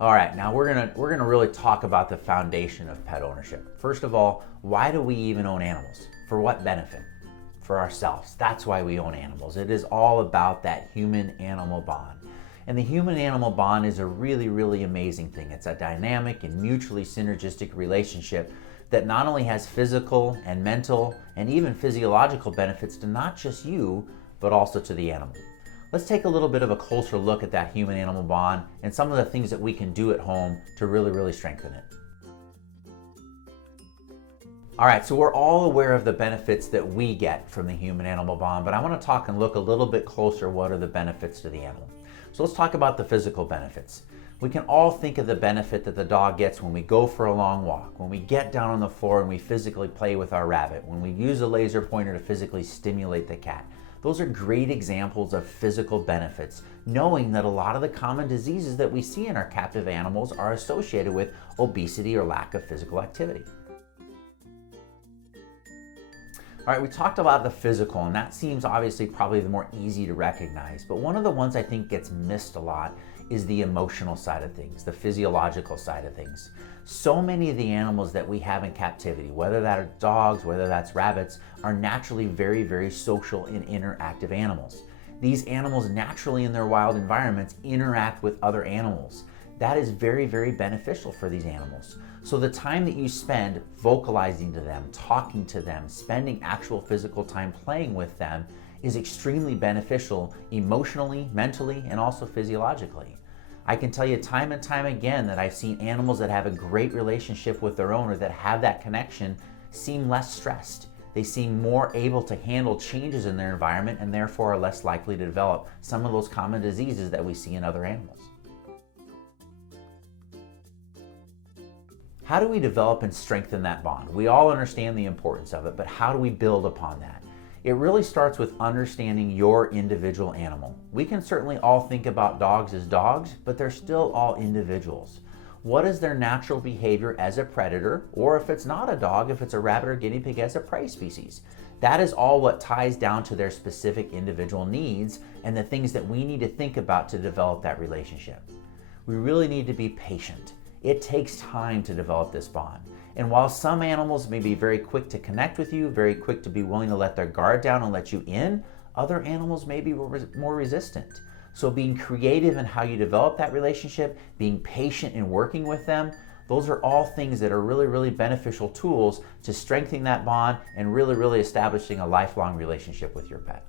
All right, now we're gonna really talk about the foundation of pet ownership. First of all, why do we even own animals? For what benefit? For ourselves. That's why we own animals. It is all about that human-animal bond. And the human-animal bond is a really, really amazing thing. It's a dynamic and mutually synergistic relationship that not only has physical and mental and even physiological benefits to not just you, but also to the animal. Let's take a little bit of a closer look at that human-animal bond and some of the things that we can do at home to really, really strengthen it. All right, so we're all aware of the benefits that we get from the human-animal bond, but I want to talk and look a little bit closer what are the benefits to the animal. So let's talk about the physical benefits. We can all think of the benefit that the dog gets when we go for a long walk, when we get down on the floor and we physically play with our rabbit, when we use a laser pointer to physically stimulate the cat. Those are great examples of physical benefits, knowing that a lot of the common diseases that we see in our captive animals are associated with obesity or lack of physical activity. All right, we talked about the physical, and that seems obviously probably the more easy to recognize, but one of the ones I think gets missed a lot is the emotional side of things, the physiological side of things. So many of the animals that we have in captivity, whether that are dogs, whether that's rabbits, are naturally very, very social and interactive animals. These animals naturally in their wild environments interact with other animals. That is very, very beneficial for these animals. So the time that you spend vocalizing to them, talking to them, spending actual physical time playing with them is extremely beneficial emotionally, mentally, and also physiologically. I can tell you time and time again that I've seen animals that have a great relationship with their owner, that have that connection, seem less stressed. They seem more able to handle changes in their environment and therefore are less likely to develop some of those common diseases that we see in other animals. How do we develop and strengthen that bond? We all understand the importance of it, but how do we build upon that? It really starts with understanding your individual animal. We can certainly all think about dogs as dogs, but they're still all individuals. What is their natural behavior as a predator, or if it's not a dog, if it's a rabbit or guinea pig, as a prey species? That is all what ties down to their specific individual needs and the things that we need to think about to develop that relationship. We really need to be patient. It takes time to develop this bond. And while some animals may be very quick to connect with you, very quick to be willing to let their guard down and let you in, other animals may be more resistant. So being creative in how you develop that relationship, being patient in working with them, those are all things that are really, really beneficial tools to strengthening that bond and really, really establishing a lifelong relationship with your pet.